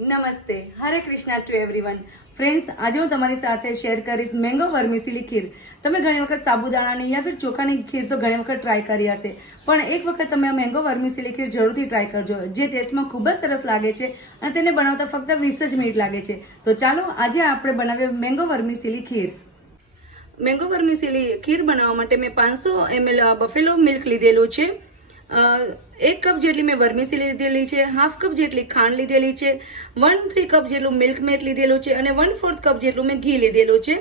નમસ્તે, હરે Krishna two everyone. Friends, આજે હું તમારી સાથે શેર કરીશ મેંગો વર્મિસેલી ખીર. તમે ઘણી વખત સાબુદાણાની યા ફિર ચોખાની ખીર તો ઘણી વખત ટ્રાય કરી હશે, પણ એક વખત તમે આ મેંગો વર્મિસેલી ખીર જરૂરથી ટ્રાય કરજો, જે ટેસ્ટમાં ખૂબ જ સરસ લાગે છે અને તેને બનાવતા ફક્ત 20 જ મિનિટ લાગે છે. તો ચાલો આજે આપણે બનાવીએ મેંગો વર્મિસેલી ખીર. મેંગો વર્મિસેલી ખીર બનાવવા માટે મેં 500 ml બફેલો મિલ્ક લીધેલું છે. 1 કપ જેટલી મેં વર્મિસેલી લીધેલી છે, હાફ કપ જેટલી ખાંડ લીધેલી છે, 1/3 કપ જેટલું મિલ્ક મેડ લીધેલું છે અને 1/4 કપ જેટલું મેં ઘી લીધેલું છે.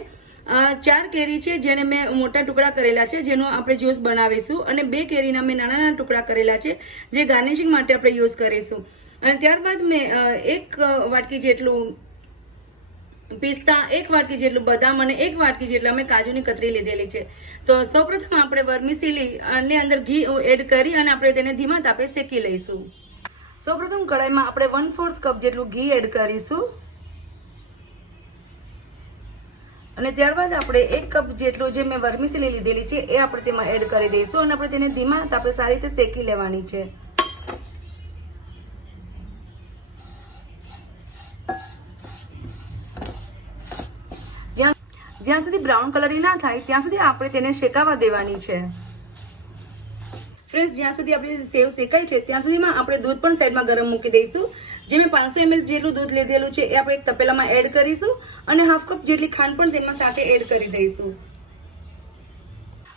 4 કેરી છે જેને મેં મોટા ટુકડા કરેલા છે, જેનો આપણે જ્યુસ બનાવીશું, અને 2 કેરીના મેં નાના નાના ટુકડા કરેલા છે, જે ગાર્નિશિંગ માટે આપણે યુઝ કરીશું. અને ત્યારબાદ મેં 1 વાટકી જેટલું પિસ્તા, 1 વાટકી જેટલું બદામ અને 1 વાટકી જેટલા મેં કાજુની કતરી લીધેલી છે. તો સૌપ્રથમ આપણે વર્મિસેલી ની અંદર ઘી એડ કરી અને આપણે તેને ધીમા તાપે શેકી લઈશું. સૌપ્રથમ કઢાઈમાં આપણે 1/4 કપ જેટલું ઘી એડ કરીશું અને ત્યારબાદ આપણે 1 કપ જેટલું જે મેં વર્મિસેલી લીધેલી છે એ આપણે તેમાં એડ કરી દઈશું અને આપણે તેને ધીમા તાપે સારી રીતે શેકી લેવાની છે. જ્યાં સુધી બ્રાઉન કલરની ના થાય ત્યાં સુધી આપણે તેને શેકાવા દેવાની છે. ફ્રેન્ડ્સ, જ્યાં સુધી આપણી સેવ શેકાય છે ત્યાં સુધીમાં આપણે દૂધ પણ સાઈડમાં ગરમ મૂકી દઈશું. જે મેં 500 ml જેટલું દૂધ લીધેલું છે એ આપણે એક તપેલામાં એડ કરીશું અને હાફ કપ જેટલી ખાંડ પણ તેમાં સાથે એડ કરી દઈશું.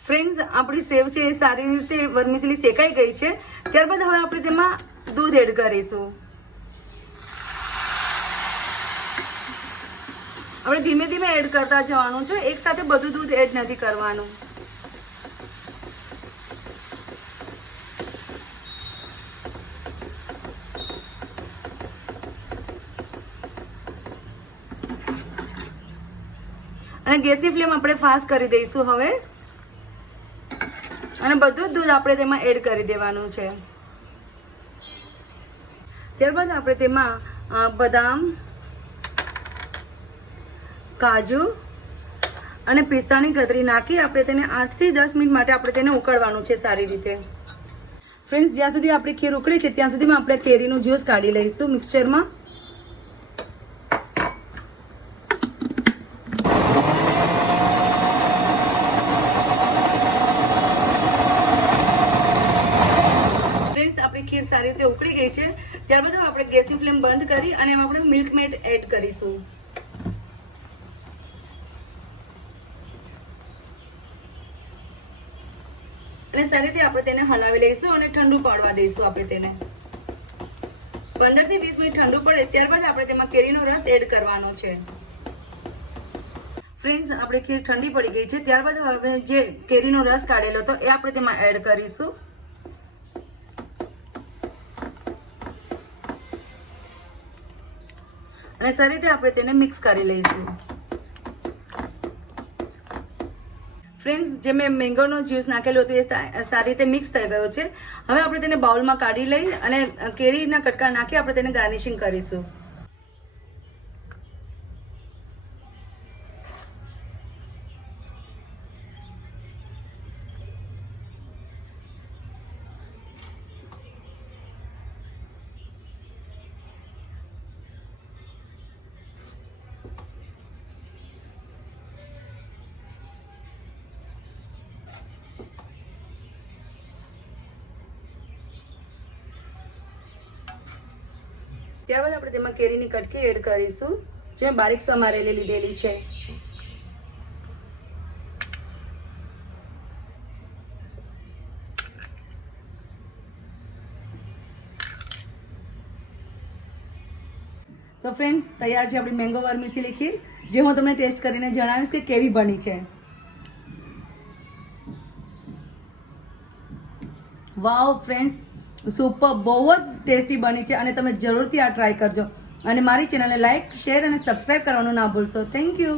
ફ્રેન્ડ્સ, આપણી સેવ છે એ સારી રીતે વર્મિસેલી શેકાઈ ગઈ છે. ત્યારબાદ હવે આપણે તેમાં દૂધ એડ કરીશું. આપણે ધીમે ધીમે એડ કરતા જવાનું છે, એક સાથે બધું દૂધ એડ નથી કરવાનું. અને ગેસની ફ્લેમ આપણે ફાસ્ટ કરી દઈશું હવે, અને બધું જ દૂધ આપણે તેમાં એડ કરી દેવાનું છે. ત્યારબાદ આપણે તેમાં બદામ, કાજુ અને પિસ્તાની કતરી નાખી આપણે તેને 8 થી 10 મિનિટ માટે આપણે તેને ઉકળવાનું છે સારી રીતે. ફ્રેન્ડ્સ, જ્યાં સુધી આપણી ખીર ઉકળી છે ત્યાં સુધીમાં આપણે કેરીનું જ્યુસ કાઢી લઈશું મિક્સચરમાં. ફ્રેન્ડ્સ, આપણી ખીર સારી રીતે ઉકળી ગઈ છે. ત્યારબાદ આપણે ગેસની ફ્લેમ બંધ કરી અને એમાં આપણે મિલ્ક મેડ એડ કરીશું. અને સારી રીતે આપણે તેને હલાવી લઈશું અને ઠંડુ પડવા દઈશું. આપણે તેને 15 થી 20 મિનિટ ઠંડુ પડે ત્યારબાદ આપણે તેમાં કેરીનો રસ એડ કરવાનો છે. ફ્રેન્ડ્સ, આપણી ખીર ઠંડી પડી ગઈ છે. ત્યારબાદ આપણે જે કેરીનો રસ કાઢેલો હતો એ આપણે તેમાં એડ કરીશું. અને સારી રીતે આપણે તેને મિક્સ કરી લઈશું. ફ્રેન્ડ્સ, જે મેં મેંગોનો જ્યુસ નાખેલું હતું એ સારી રીતે મિક્સ થઈ ગયો છે. હવે આપણે તેને બાઉલમાં કાઢી લઈ અને કેરીના કટકા નાખી આપણે તેને ગાર્નિશિંગ કરીશું. ત્યારબાદ આપણે તેમાં કેરીની કટકી એડ કરીશું, જે મેં બારીક સમારેલી લીધેલી છે. તો ફ્રેન્ડ્સ, તૈયાર છે આપણી મેંગો વર્મિસેલી ખીર, જે હું તમને ટેસ્ટ કરીને જણાવીશ કે કેવી બની છે. વાવ ફ્રેન્ડ્સ, સુપર, બહુ જ ટેસ્ટી બની છે અને તમે જરૂરથી આ ટ્રાય કરજો. અને મારી ચેનલને લાઈક, શેર અને સબસ્ક્રાઈબ કરવાનું ના ભૂલશો. Thank you.